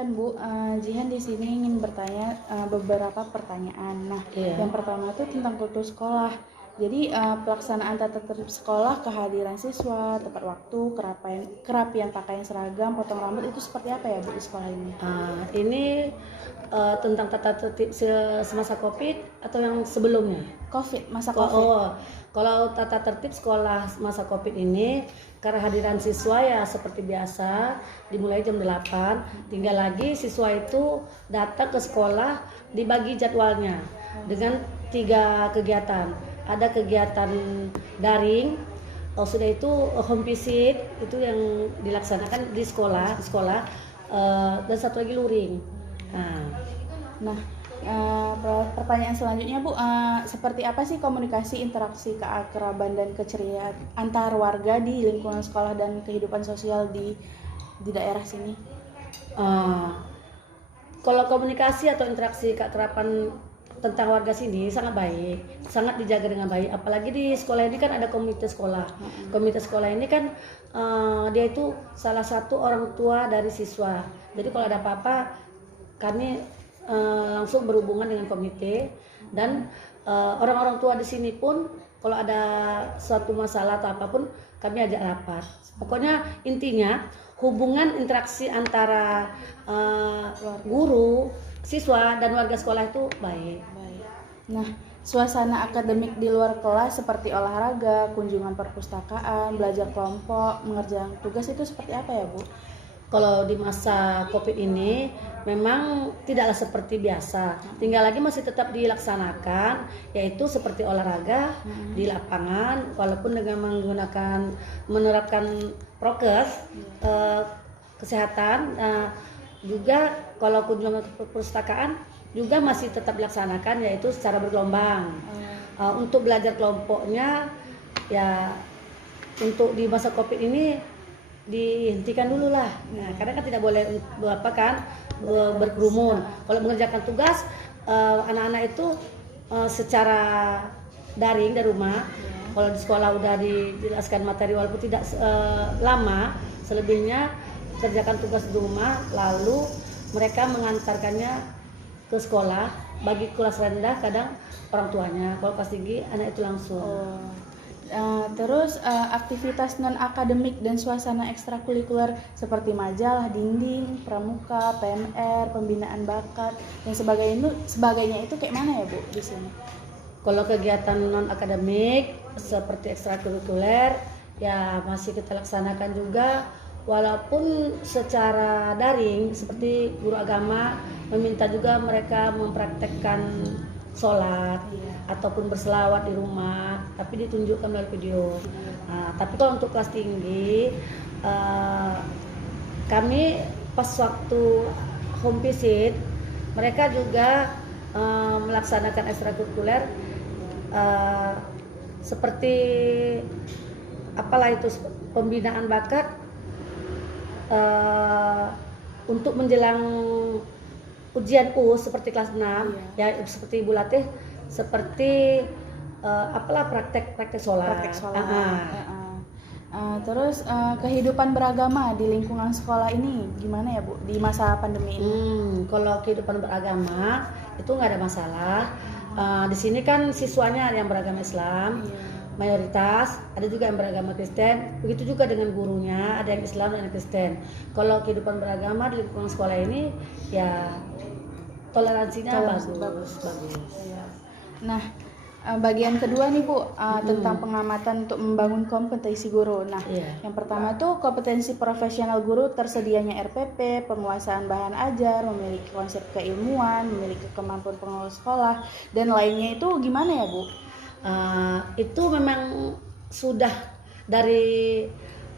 Kan Bu, Jihan di sini ingin bertanya beberapa pertanyaan. Nah, Iya. yang pertama itu tentang kultur sekolah. Jadi pelaksanaan tata tertib sekolah, kehadiran siswa, tepat waktu, kerapian pakaian seragam, potong rambut itu seperti apa ya Bu di sekolah ini? Ini tentang tata tertib semasa COVID atau yang sebelumnya? COVID, masa COVID. Kalau tata tertib sekolah masa COVID ini, kehadiran siswa ya seperti biasa, dimulai jam 8, tinggal lagi siswa itu datang ke sekolah, dibagi jadwalnya dengan 3 kegiatan. Ada kegiatan daring, sudah itu home visit, itu yang dilaksanakan di sekolah, dan satu lagi luring. Nah, pertanyaan selanjutnya Bu, seperti apa sih komunikasi, interaksi, keakraban dan keceriaan antar warga di lingkungan sekolah dan kehidupan sosial di daerah sini? Kalau komunikasi atau interaksi keakraban tentang warga sini sangat baik, sangat dijaga dengan baik. Apalagi di sekolah ini kan ada komite sekolah. Komite sekolah ini kan dia itu salah satu orang tua dari siswa. Jadi kalau ada apa-apa kami langsung berhubungan dengan komite, dan orang-orang tua di sini pun kalau ada suatu masalah atau apapun kami ajak rapat. Pokoknya intinya hubungan interaksi antara guru, siswa dan warga sekolah itu baik. Nah, suasana akademik di luar kelas seperti olahraga, kunjungan perpustakaan, belajar kelompok, mengerjakan tugas itu seperti apa ya Bu? Kalau di masa COVID ini memang tidaklah seperti biasa. Tinggal lagi masih tetap dilaksanakan, yaitu seperti olahraga di lapangan, walaupun dengan menerapkan prokes kesehatan. Juga kalau kunjungan ke perpustakaan juga masih tetap dilaksanakan, yaitu secara bergelombang. Untuk belajar kelompoknya ya untuk di masa COVID ini dihentikan dulu lah. Nah, karena kan tidak boleh berkerumun. Kalau mengerjakan tugas anak-anak itu secara daring dari rumah. Kalau di sekolah udah dijelaskan materi walaupun tidak lama, selebihnya kerjakan tugas di rumah, lalu mereka mengantarkannya ke sekolah. Bagi kelas rendah kadang orang tuanya, kalau kelas tinggi anak itu langsung. Terus aktivitas non akademik dan suasana ekstrakurikuler seperti majalah dinding, pramuka, PMR, pembinaan bakat dan sebagainya itu kayak mana ya Bu di sini? Kalau kegiatan non akademik seperti ekstrakurikuler ya masih kita laksanakan juga, walaupun secara daring. Seperti guru agama meminta juga mereka mempraktekkan sholat ataupun berselawat di rumah, tapi ditunjukkan melalui video. Tapi kalau untuk kelas tinggi, kami pas waktu home visit mereka juga melaksanakan ekstrakurikuler seperti apalah itu, pembinaan bakat untuk menjelang ujian US seperti kelas 6 ya, seperti Ibu Latih, seperti apalah praktek sholat. Terus kehidupan beragama di lingkungan sekolah ini gimana ya Bu di masa pandemi ini? Kalau kehidupan beragama itu nggak ada masalah. Di sini kan siswanya ada yang beragama Islam, mayoritas, ada juga yang beragama Kristen. Begitu juga dengan gurunya, ada yang Islam dan yang Kristen. Kalau kehidupan beragama di lingkungan sekolah ini ya toleransinya bagus. Nah, bagian kedua nih Bu, tentang pengamatan untuk membangun kompetensi guru. Nah, yang pertama tuh kompetensi profesional guru, tersedianya RPP, penguasaan bahan ajar, memiliki konsep keilmuan, memiliki kemampuan pengelola sekolah, dan lainnya itu gimana ya Bu? Itu memang sudah dari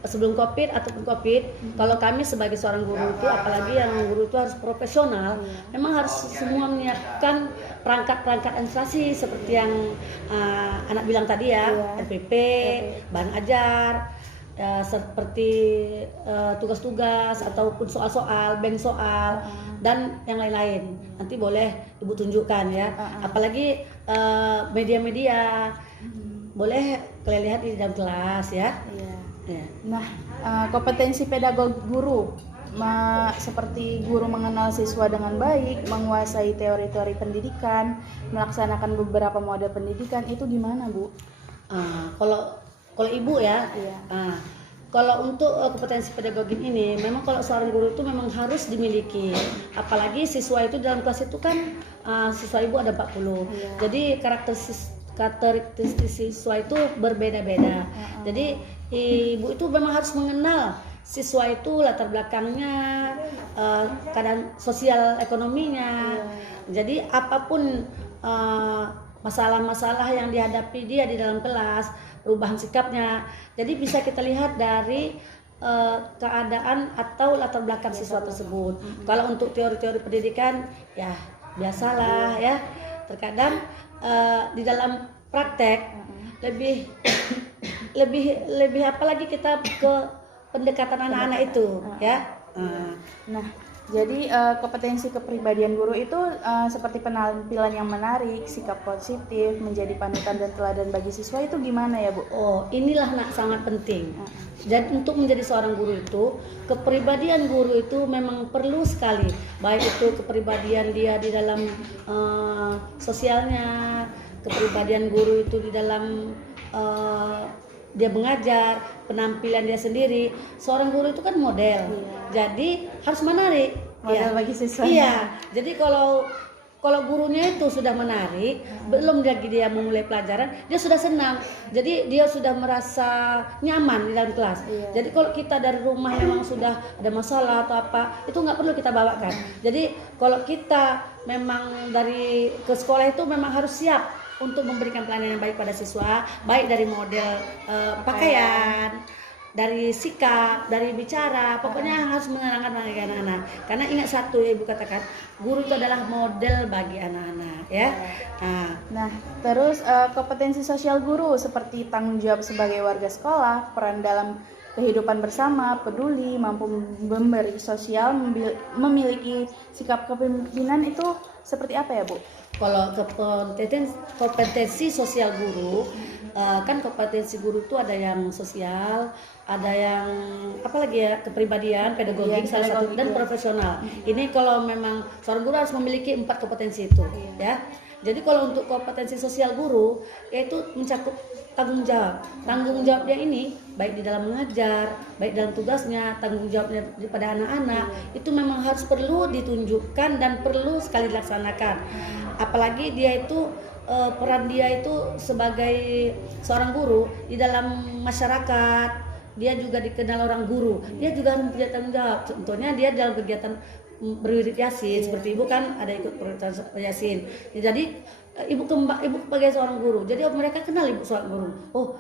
sebelum COVID ataupun COVID. Kalau kami sebagai seorang guru itu, apalagi yang guru itu harus profesional, memang harus semua menyiapkan perangkat administrasi seperti yang anak bilang tadi ya, RPP, bahan ajar, seperti tugas-tugas ataupun soal-soal, bank soal, dan yang lain-lain. Nanti boleh Ibu tunjukkan ya. Apalagi media-media, boleh kalian lihat di dalam kelas ya. Nah, kompetensi pedagog guru seperti guru mengenal siswa dengan baik, menguasai teori-teori pendidikan, melaksanakan beberapa model pendidikan, itu gimana Bu? Kalau ibu ya, Iya. kalau untuk kompetensi pedagogi ini, memang kalau seorang guru itu memang harus dimiliki. Apalagi siswa itu dalam kelas itu kan siswa ibu ada 40. Iya. Jadi karakteristik siswa itu berbeda-beda. Jadi ibu itu memang harus mengenal siswa itu latar belakangnya, keadaan sosial ekonominya. Jadi apapun masalah-masalah yang dihadapi dia di dalam kelas, perubahan sikapnya. Jadi bisa kita lihat dari keadaan atau latar belakang siswa tersebut. Kalau untuk teori-teori pendidikan ya biasalah ya. Terkadang di dalam praktek lebih apalagi kita ke pendekatan anak-anak itu ya. Nah, jadi kompetensi kepribadian guru itu seperti penampilan yang menarik, sikap positif, menjadi panutan dan teladan bagi siswa, itu gimana ya Bu? Oh, inilah sangat penting. Dan untuk menjadi seorang guru itu, kepribadian guru itu memang perlu sekali. Baik itu kepribadian dia di dalam sosialnya, kepribadian guru itu di dalam dia mengajar, penampilan dia sendiri. Seorang guru itu kan model, jadi harus menarik. Model bagi siswa. Iya, jadi kalau gurunya itu sudah menarik, belum lagi dia memulai pelajaran, dia sudah senang. Jadi dia sudah merasa nyaman di dalam kelas. Jadi kalau kita dari rumah memang sudah ada masalah atau apa, itu nggak perlu kita bawakan. Jadi kalau kita memang dari ke sekolah itu memang harus siap untuk memberikan pelayanan yang baik pada siswa, baik dari model pakaian, dari sikap, dari bicara, pokoknya harus menyenangkan anak-anak. Karena ingat satu ya Ibu katakan, guru itu adalah model bagi anak-anak ya. Nah, terus kompetensi sosial guru seperti tanggung jawab sebagai warga sekolah, peran dalam kehidupan bersama, peduli, mampu memberi sosial, memiliki sikap kepemimpinan, itu seperti apa ya Bu? Kalau kompetensi sosial guru, kan kompetensi guru itu ada yang sosial, ada yang apa lagi ya, kepribadian, pedagogik, salah satu, dan profesional. Ini kalau memang seorang guru harus memiliki 4 kompetensi itu, ya. Jadi kalau untuk kompetensi sosial guru, yaitu mencakup tanggung jawab. Tanggung jawabnya ini baik di dalam mengajar, baik dalam tugasnya, tanggung jawabnya pada anak-anak, itu memang harus perlu ditunjukkan dan perlu sekali dilaksanakan. Apalagi dia itu peran dia itu sebagai seorang guru di dalam masyarakat, dia juga dikenal orang guru, dia juga harus punya tanggung jawab. Contohnya dia dalam kegiatan berwirid yasin, seperti ibu kan ada ikut yasin. Jadi ibu sebagai seorang guru, jadi mereka kenal ibu seorang guru. Oh,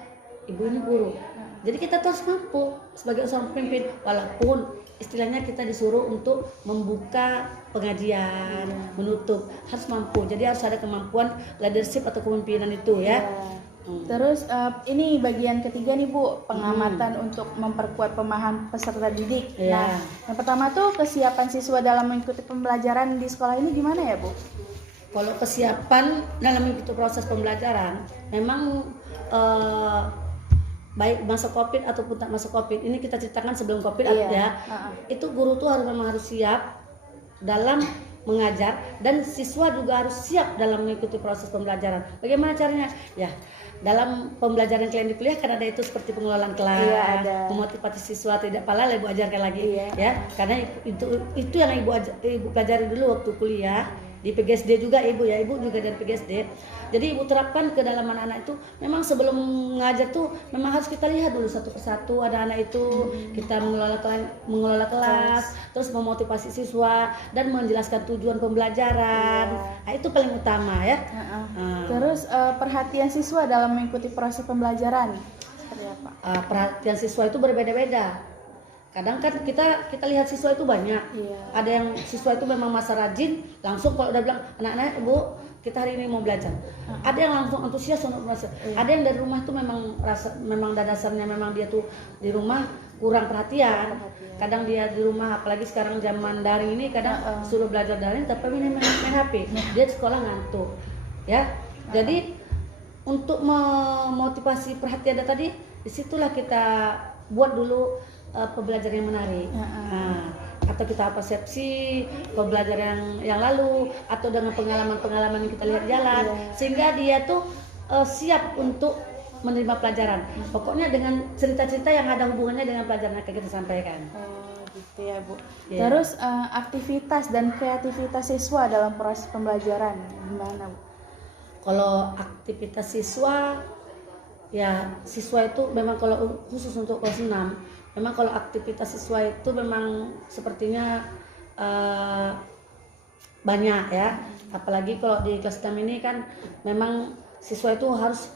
ibu ini guru. Jadi kita harus mampu sebagai seorang pemimpin, walaupun istilahnya kita disuruh untuk membuka pengajian, menutup, harus mampu. Jadi harus ada kemampuan leadership atau kepemimpinan itu ya. Terus ini bagian ketiga nih Bu, pengamatan untuk memperkuat pemahaman peserta didik. Nah, yang pertama tuh kesiapan siswa dalam mengikuti pembelajaran di sekolah ini gimana ya Bu? Kalau kesiapan dalam mengikuti proses pembelajaran, memang baik masa COVID ataupun tak masa COVID, ini kita ceritakan sebelum COVID ya. Itu guru tuh memang harus siap dalam mengajar, dan siswa juga harus siap dalam mengikuti proses pembelajaran. Bagaimana caranya? Ya, dalam pembelajaran kalian di kuliah kan ada itu seperti pengelolaan kelas, memotivasi siswa, tidak pala ibu ajarkan lagi ya. Karena itu yang ibu pelajari dulu waktu kuliah di PGSD juga ibu ya, ibu juga dari PGSD. Jadi ibu terapkan ke dalam anak-anak itu. Memang sebelum mengajar tuh memang harus kita lihat dulu satu persatu ada anak itu, kita mengelola kelas, terus memotivasi siswa dan menjelaskan tujuan pembelajaran. Nah, itu paling utama ya. Terus perhatian siswa dalam mengikuti proses pembelajaran seperti apa? Perhatian siswa itu berbeda-beda. Kadang kan kita lihat siswa itu banyak. Ada yang siswa itu memang masa rajin, langsung kalau udah bilang anak-anak Bu, kita hari ini mau belajar. Ada yang langsung antusias untuk belajar. Ada yang dari rumah itu memang dasarnya memang dia tuh di rumah kurang perhatian. Kadang dia di rumah, apalagi sekarang zaman daring ini, kadang suruh belajar daring tapi main HP. Dia di sekolah ngantuk. Ya. Jadi untuk memotivasi perhatian tadi, disitulah kita buat dulu pembelajaran yang menarik. atau kita persepsi pembelajaran yang lalu atau dengan pengalaman-pengalaman yang kita lihat jalan, sehingga dia tuh siap untuk menerima pelajaran. Pokoknya dengan cerita-cerita yang ada hubungannya dengan pelajaran yang kita sampaikan. Oh, gitu ya, Bu. Iya. Terus aktivitas dan kreativitas siswa dalam proses pembelajaran gimana, Bu? Kalau aktivitas siswa, ya siswa itu memang kalau khusus untuk kelas 6, memang kalau aktivitas siswa itu memang sepertinya banyak ya. Apalagi kalau di kelas 6 ini kan memang siswa itu harus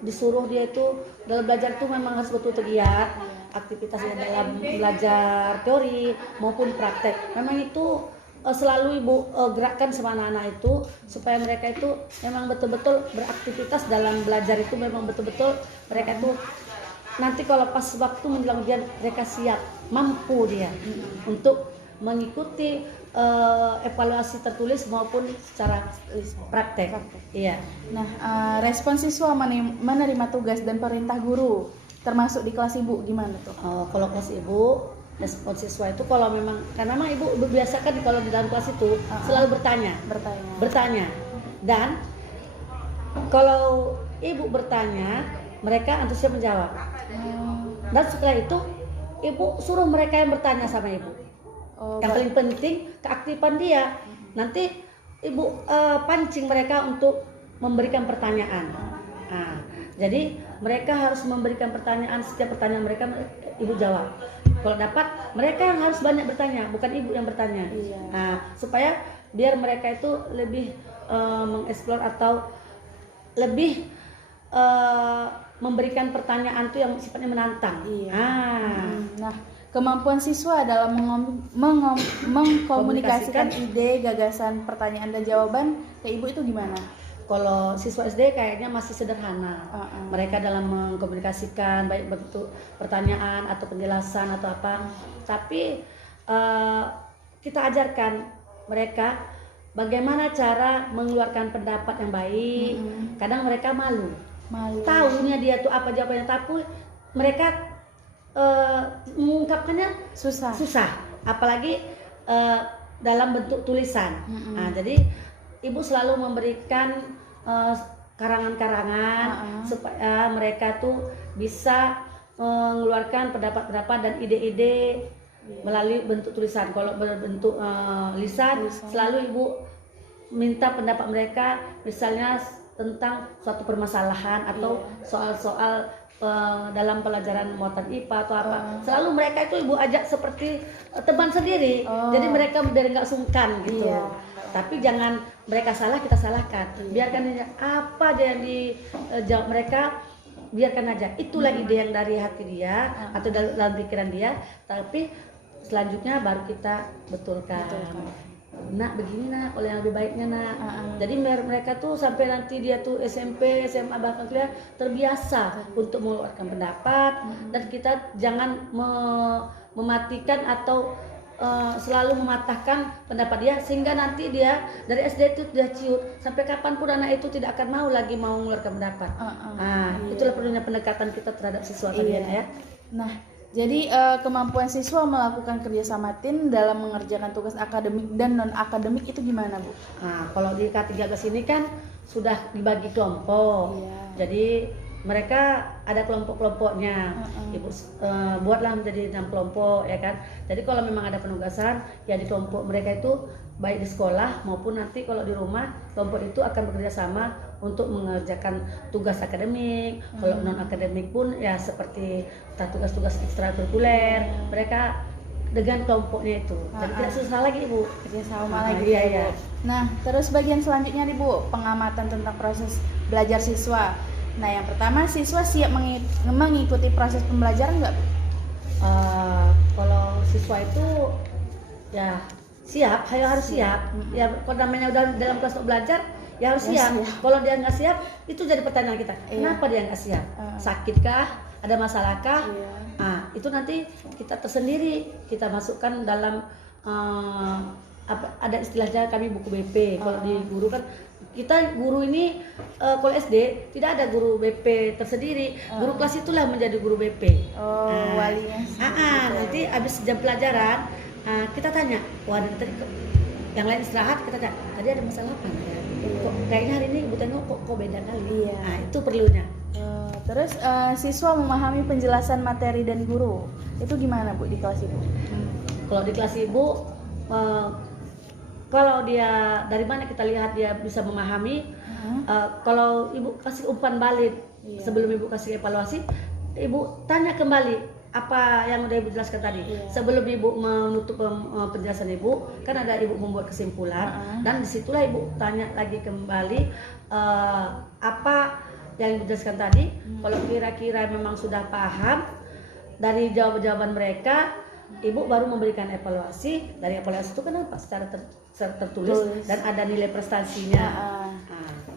disuruh dia itu dalam belajar itu memang harus betul tergiat. Aktivitasnya dalam belajar teori maupun praktek, memang itu selalu ibu gerakkan sama anak-anak itu supaya mereka itu memang betul-betul beraktivitas dalam belajar itu, memang betul-betul mereka itu nanti kalau pas waktu menjelang ujian mereka siap, mampu dia untuk mengikuti evaluasi tertulis maupun secara praktek. Iya. Nah, respon siswa menerima tugas dan perintah guru termasuk di kelas ibu gimana tuh? Kalau kelas ibu, respon siswa itu kalau memang karena memang ibu biasakan kalau di dalam kelas itu selalu bertanya. Dan kalau ibu bertanya, mereka antusias menjawab. Dan setelah itu ibu suruh mereka yang bertanya sama ibu. Yang paling penting keaktifan dia. Nanti ibu pancing mereka untuk memberikan pertanyaan. Nah, jadi mereka harus memberikan pertanyaan, setiap pertanyaan mereka ibu jawab. Kalau dapat mereka yang harus banyak bertanya, bukan ibu yang bertanya. Nah, supaya biar mereka itu lebih mengeksplor atau lebih memberikan pertanyaan itu yang sifatnya menantang. Nah, kemampuan siswa dalam mengkomunikasikan ide, gagasan, pertanyaan dan jawaban ke ibu itu gimana? Kalau siswa SD kayaknya masih sederhana. Mereka dalam mengkomunikasikan baik bentuk pertanyaan atau penjelasan atau apa. Tapi kita ajarkan mereka bagaimana cara mengeluarkan pendapat yang baik. Kadang mereka malu. Tahunya dia tuh apa jawabannya, tapi mereka mengungkapkannya susah. Apalagi dalam bentuk tulisan. Nah, jadi ibu selalu memberikan karangan-karangan supaya mereka tuh bisa mengeluarkan pendapat-pendapat dan ide-ide melalui bentuk tulisan. Kalau berbentuk lisan, selalu ibu minta pendapat mereka, misalnya tentang suatu permasalahan atau soal-soal dalam pelajaran muatan IPA atau apa. Selalu mereka itu ibu ajak seperti teman sendiri. Jadi mereka biar nggak sungkan gitu. Tapi jangan mereka salah kita salahkan. Biarkan aja apa aja yang dijawab mereka, biarkan aja. Itulah ide yang dari hati dia atau dalam pikiran dia. Tapi selanjutnya baru kita betulkan. Nak begini nak, oleh yang lebih baiknya nak. Jadi mereka tuh sampai nanti dia tuh SMP, SMA bahkan kuliah terbiasa untuk mengeluarkan pendapat. Dan kita jangan mematikan atau selalu mematahkan pendapat dia, sehingga nanti dia dari SD itu sudah ciut sampai kapanpun anak itu tidak akan mau mengeluarkan pendapat. Itulah perlunya pendekatan kita terhadap siswa tadi ya. Nah, jadi kemampuan siswa melakukan kerjasama tim dalam mengerjakan tugas akademik dan non akademik itu gimana, Bu? Nah, kalau di K13 ini kan sudah dibagi kelompok. Jadi mereka ada kelompok-kelompoknya. Ibu buatlah menjadi 6 kelompok ya kan. Jadi kalau memang ada penugasan ya di kelompok mereka itu baik di sekolah maupun nanti kalau di rumah, kelompok itu akan bekerja sama untuk mengerjakan tugas akademik. Kalau non akademik pun ya seperti tugas-tugas ekstrakurikuler, mereka dengan kelompoknya itu. Jadi tidak susah lagi Ibu. Kerja sama lagi. Iya. Nah, terus bagian selanjutnya nih Bu, pengamatan tentang proses belajar siswa. Nah, yang pertama, siswa siap mengikuti proses pembelajaran nggak, Bu? Kalau siswa itu ya siap, harus siap. Ya kalau namanya udah dalam kelas belajar, ya harus siap. Kalau dia nggak siap, itu jadi pertanyaan kita. Kenapa dia nggak siap? Sakitkah? Ada masalahkah? Nah, itu nanti kita tersendiri kita masukkan dalam ada istilahnya kami buku BP. Kalau di guru kan kita guru ini kalau SD tidak ada guru BP tersendiri. Guru kelas itulah menjadi guru BP. Walinya. Nanti habis jam pelajaran Kita tanya, wah dari tadi kok yang lain istirahat, kita tanya, tadi ada masalah apa ya? Kok kayaknya hari ini ibu tengok kok beda kali. Iya. Nah itu perlunya. Terus siswa memahami penjelasan materi dan guru itu gimana Bu di kelas Ibu? Kalau di kelas ibu, kalau dia dari mana kita lihat dia bisa memahami. Kalau ibu kasih umpan balik sebelum ibu kasih evaluasi, ibu tanya kembali apa yang udah ibu jelaskan tadi. Sebelum ibu menutup penjelasan ibu, kan ada ibu membuat kesimpulan, dan disitulah ibu tanya lagi kembali apa yang ibu jelaskan tadi. Kalau kira-kira memang sudah paham dari jawaban-jawaban mereka, ibu baru memberikan evaluasi. Dari evaluasi itu kenapa secara tertulis dan ada nilai prestasinya.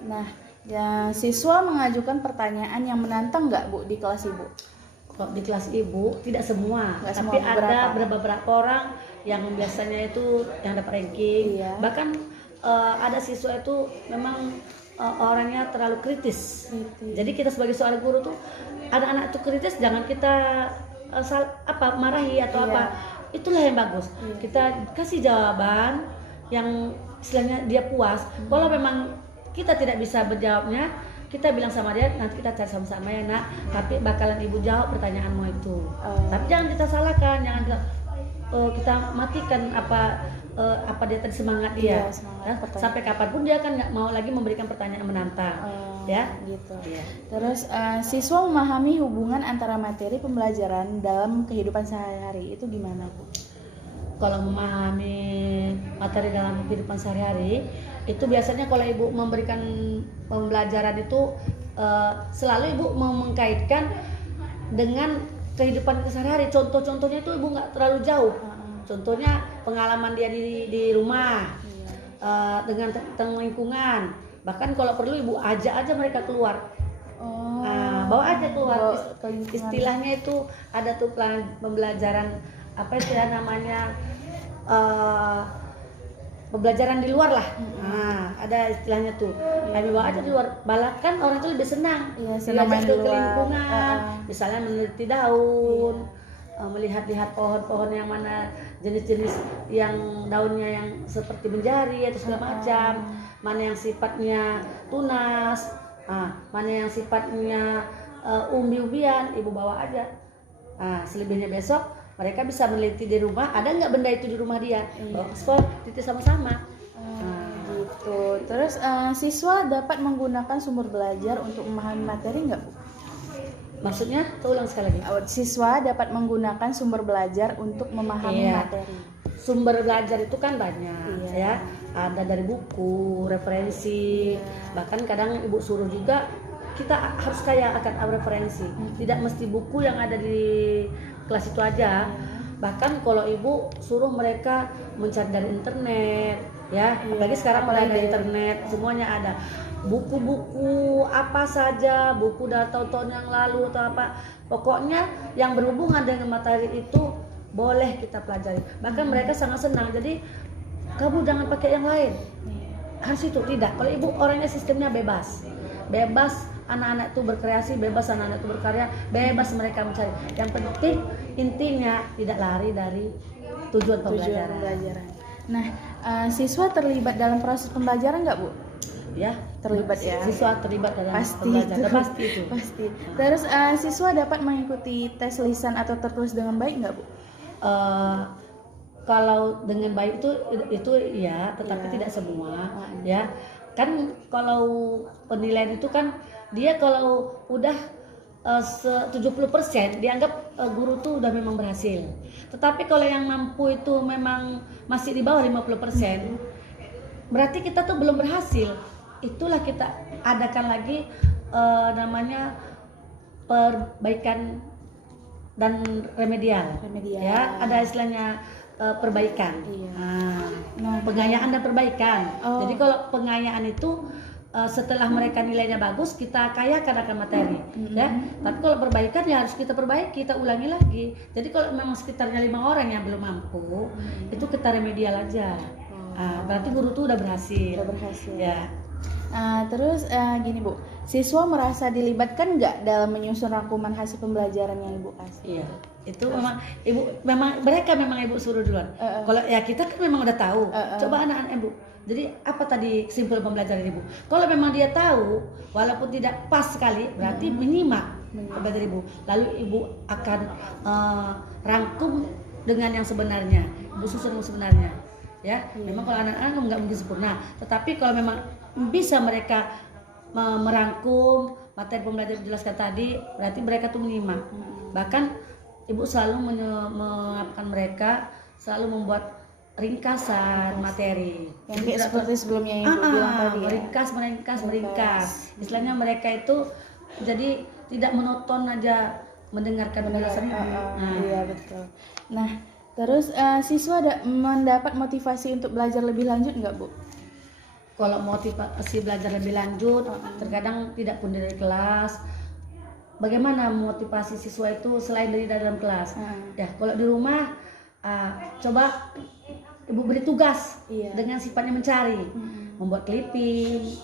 Nah, ya, siswa mengajukan pertanyaan yang menantang nggak Bu di kelas Ibu? Kalau di kelas ibu tidak semua, Nggak tapi semua, ada beberapa orang yang biasanya itu yang dapat ranking. Bahkan ada siswa itu memang orangnya terlalu kritis. Jadi kita sebagai seorang guru tuh, anak-anak itu kritis, jangan kita marahi atau apa. Itulah yang bagus. Kita kasih jawaban yang istilahnya dia puas. Kalau memang kita tidak bisa menjawabnya, kita bilang sama dia, nanti kita cari sama-sama ya nak, tapi bakalan ibu jawab pertanyaanmu itu. Tapi jangan kita salahkan, jangan kita matikan apa dia tadi semangat dia. Sampai kapanpun dia kan nggak mau lagi memberikan pertanyaan menantang. Gitu. Terus siswa memahami hubungan antara materi pembelajaran dalam kehidupan sehari-hari itu gimana Bu? Kalau memahami materi dalam kehidupan sehari-hari itu biasanya kalau ibu memberikan pembelajaran itu selalu ibu mengkaitkan dengan kehidupan sehari-hari. Contoh-contohnya itu ibu nggak terlalu jauh. Contohnya pengalaman dia di rumah, dengan tentang lingkungan. Bahkan kalau perlu ibu ajak aja mereka keluar. Bawa aja keluar. Istilahnya itu ada tuh pembelajaran apa itu ya namanya, pembelajaran di luar lah. Ada istilahnya tuh. Kami bawa aja di luar. Bahkan orang itu lebih senang. Diajak ke lingkungan, misalnya meneliti daun, melihat-lihat pohon-pohon yang mana jenis-jenis yang daunnya yang seperti menjari atau segala macam, mana yang sifatnya tunas, mana yang sifatnya umbi-umbian, ibu bawa aja. Selebihnya besok mereka bisa meneliti di rumah, ada nggak benda itu di rumah dia, bawa ke sekolah, teliti sama-sama. Gitu. Terus siswa dapat menggunakan sumber belajar untuk memahami materi nggak Bu? Maksudnya, ulang sekali lagi. Siswa dapat menggunakan sumber belajar untuk memahami materi. Sumber belajar itu kan banyak, ya. Ada dari buku, referensi, bahkan kadang ibu suruh juga kita harus kaya akan referensi. Tidak mesti buku yang ada di kelas itu aja. Bahkan kalau ibu suruh mereka mencari dari internet, ya. Apalagi sekarang mulai ada internet, semuanya ada. Buku-buku apa saja, buku dari tahun-tahun yang lalu atau apa, pokoknya yang berhubungan dengan materi itu boleh kita pelajari. Bahkan mereka sangat senang. Jadi kamu jangan pakai yang lain, harus itu. Tidak, kalau ibu orangnya sistemnya bebas, anak-anak itu berkreasi, bebas anak-anak itu berkarya, bebas mereka mencari. Yang penting intinya tidak lari dari tujuan pembelajaran. Nah, siswa terlibat dalam proses pembelajaran nggak Bu? Ya, terlibat ya. Siswa terlibat dalam pembelajaran. Pasti itu. Pasti. Terus siswa dapat mengikuti tes lisan atau tertulis dengan baik nggak Bu? Kalau dengan baik itu ya, tetapi tidak semua, ya. Kan kalau penilaian itu kan dia kalau udah 70% dianggap guru tuh udah memang berhasil. Tetapi kalau yang mampu itu memang masih di bawah 50%, berarti kita tuh belum berhasil. Itulah kita adakan lagi namanya perbaikan dan remedial. Ya, ada istilahnya perbaikan. Pengayaan dan perbaikan. Jadi kalau pengayaan itu setelah mereka nilainya bagus, kita kayakan akan materi, ya. Tapi kalau perbaikan ya harus kita perbaiki, kita ulangi lagi. Jadi kalau memang sekitarnya 5 orang yang belum mampu, itu kita remedial aja. Berarti guru tuh udah berhasil. Ya. Terus gini Bu, siswa merasa dilibatkan nggak dalam menyusun rangkuman hasil pembelajaran yang Ibu kasih? Iya, itu memang mereka memang ibu suruh duluan. Kalau ya kita kan memang udah tahu. Coba anak-anak ibu. Jadi apa tadi kesimpulan pembelajaran ibu? Kalau memang dia tahu, walaupun tidak pas sekali, berarti menyimak pembelajaran ibu. Lalu ibu akan rangkum dengan yang sebenarnya, ibu susun yang sebenarnya. Ya, memang kalau anak-anak nggak mungkin sempurna. Tetapi kalau memang bisa mereka merangkum materi pembelajaran dijelaskan tadi, berarti mereka tuh menyimak. Bahkan ibu selalu mengapakan mereka selalu membuat ringkasan materi Yang kayak seperti sebelumnya yang Ibu bilang tadi ya? meringkas. Istilahnya mereka itu jadi tidak monoton aja mendengarkan penjelasan ibu. Iya betul. Nah terus siswa mendapat motivasi untuk belajar lebih lanjut nggak Bu? Kalau motivasi belajar lebih lanjut, terkadang tidak pun dari kelas. Bagaimana motivasi siswa itu selain dari dalam kelas? Ya, kalau di rumah, coba ibu beri tugas dengan sifatnya mencari, membuat clipping,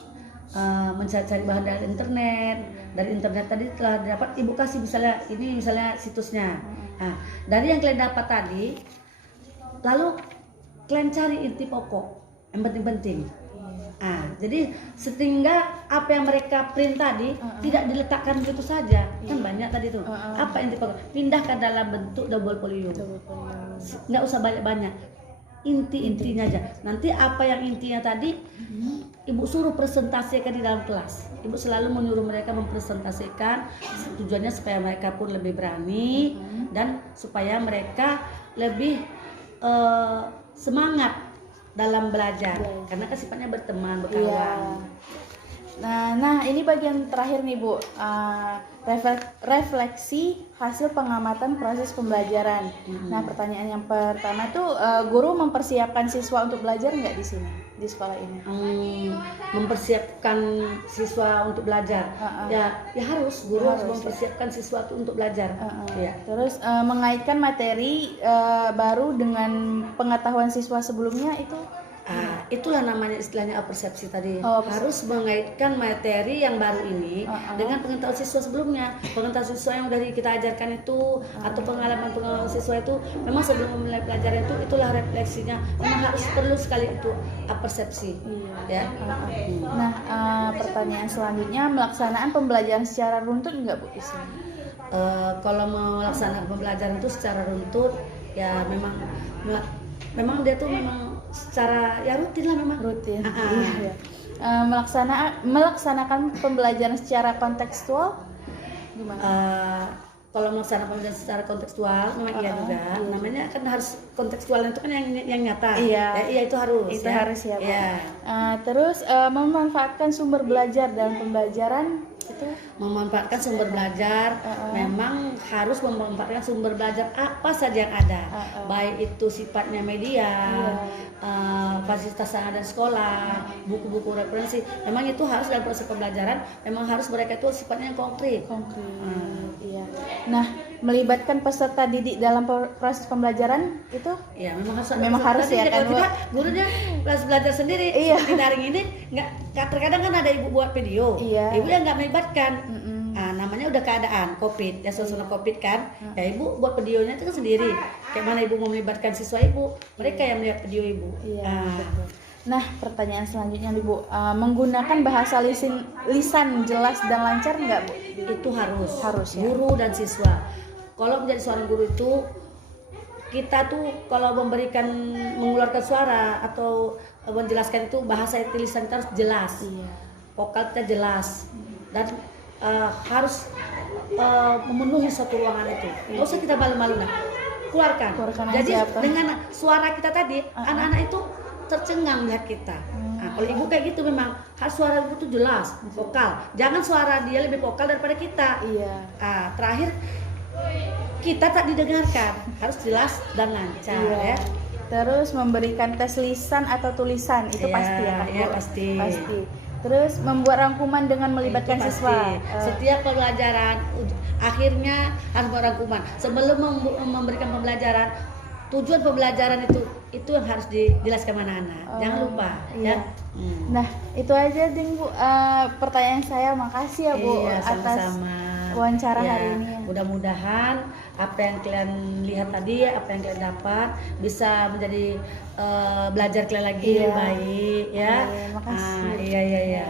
mencari bahan dari internet. Dari internet tadi telah dapat ibu kasih misalnya situsnya. Nah, dari yang kalian dapat tadi, lalu kalian cari inti pokok yang penting-penting. Jadi sehingga apa yang mereka print tadi tidak diletakkan begitu saja, kan banyak tadi tuh. Apa inti pokok? Pindahkan dalam bentuk double folio. Nggak usah banyak-banyak. Inti-intinya aja. Nanti apa yang intinya tadi, ibu suruh presentasikan di dalam kelas. Ibu selalu menyuruh mereka mempresentasikan. Tujuannya supaya mereka pun lebih berani dan supaya mereka lebih semangat dalam belajar, karena kan sifatnya berteman, berkawan. Nah ini bagian terakhir nih Bu, refleksi hasil pengamatan proses pembelajaran. Nah pertanyaan yang pertama tuh, guru mempersiapkan siswa untuk belajar nggak di sini, di sekolah ini? Mempersiapkan siswa untuk belajar, ya harus guru harus mempersiapkan siswa untuk belajar. Ya. Terus mengaitkan materi baru dengan pengetahuan siswa sebelumnya itu? Itulah namanya istilahnya persepsi tadi. Harus mengaitkan materi yang baru ini dengan pengetahuan siswa sebelumnya. Pengetahuan siswa yang udah kita ajarkan itu atau pengalaman siswa itu memang sebelum memulai pelajaran itu itulah refleksinya. Memang harus perlu sekali itu persepsi. Ya. Nah, pertanyaan selanjutnya, melaksanaan pembelajaran secara runtut enggak Bu di sini? Kalau melaksanakan pembelajaran itu secara runtut, ya memang dia tuh memang secara ya rutin lah memang. Rutin. Iya. Melaksanakan pembelajaran secara kontekstual gimana? Kalau melaksanakan pembelajaran secara kontekstual memang iya juga. Namanya kan harus kontekstual itu kan yang nyata. Iya. Iya itu harus. Itu harus ya. Iya. Terus memanfaatkan sumber belajar dalam pembelajaran itu? Memanfaatkan sumber belajar, memang harus memanfaatkan sumber belajar apa saja yang ada, baik itu sifatnya media, fasilitas yang ada di sekolah, buku-buku referensi. Memang itu harus dalam proses pembelajaran, memang harus mereka itu sifatnya yang konkret. Iya. Nah, melibatkan peserta didik dalam proses pembelajaran itu? Iya, memang harus ya kan. Kita gurunya belajar sendiri. Seperti daring ini nggak terkadang kan ada ibu buat video. Ibu yang nggak melibatkan. Namanya udah keadaan COVID ya, suasana COVID kan. Ya ibu buat videonya itu kan sendiri. Kayak mana ibu mau melibatkan siswa ibu, mereka yang melihat video ibu. Nah, pertanyaan selanjutnya Ibu, menggunakan bahasa lisan jelas dan lancar nggak Bu? Itu harus ya. Guru dan siswa. Kalau menjadi seorang guru itu kita tuh kalau mengeluarkan suara atau menjelaskan itu bahasa lisan kita harus jelas. Vokal kita jelas dan harus memenuhi suatu ruangan itu. Nggak usah kita malu-malu keluarkan. Jadi dengan suara kita tadi anak-anak itu tercengang melihat kita. Kalau ibu kayak gitu memang harus suara ibu tuh jelas, vokal. Jangan suara dia lebih vokal daripada kita. Terakhir kita tak didengarkan, harus jelas dan lancar ya. Terus memberikan tes lisan atau tulisan itu pasti ya Kak? Iya pasti. Terus membuat rangkuman dengan melibatkan siswa. Setiap pembelajaran akhirnya harus membuat rangkuman. Sebelum memberikan pembelajaran, tujuan pembelajaran itu itu yang harus dijelaskan anak-anak. Jangan lupa iya. ya. Nah, itu aja ding Bu. Pertanyaan saya, makasih ya Bu Iya, atas sama-sama. wawancara Ya, hari ini. mudah-mudahan apa yang kalian lihat tadi, apa yang kalian dapat bisa menjadi belajar kalian lagi Iya. baik ya. Iya, makasih. Iya.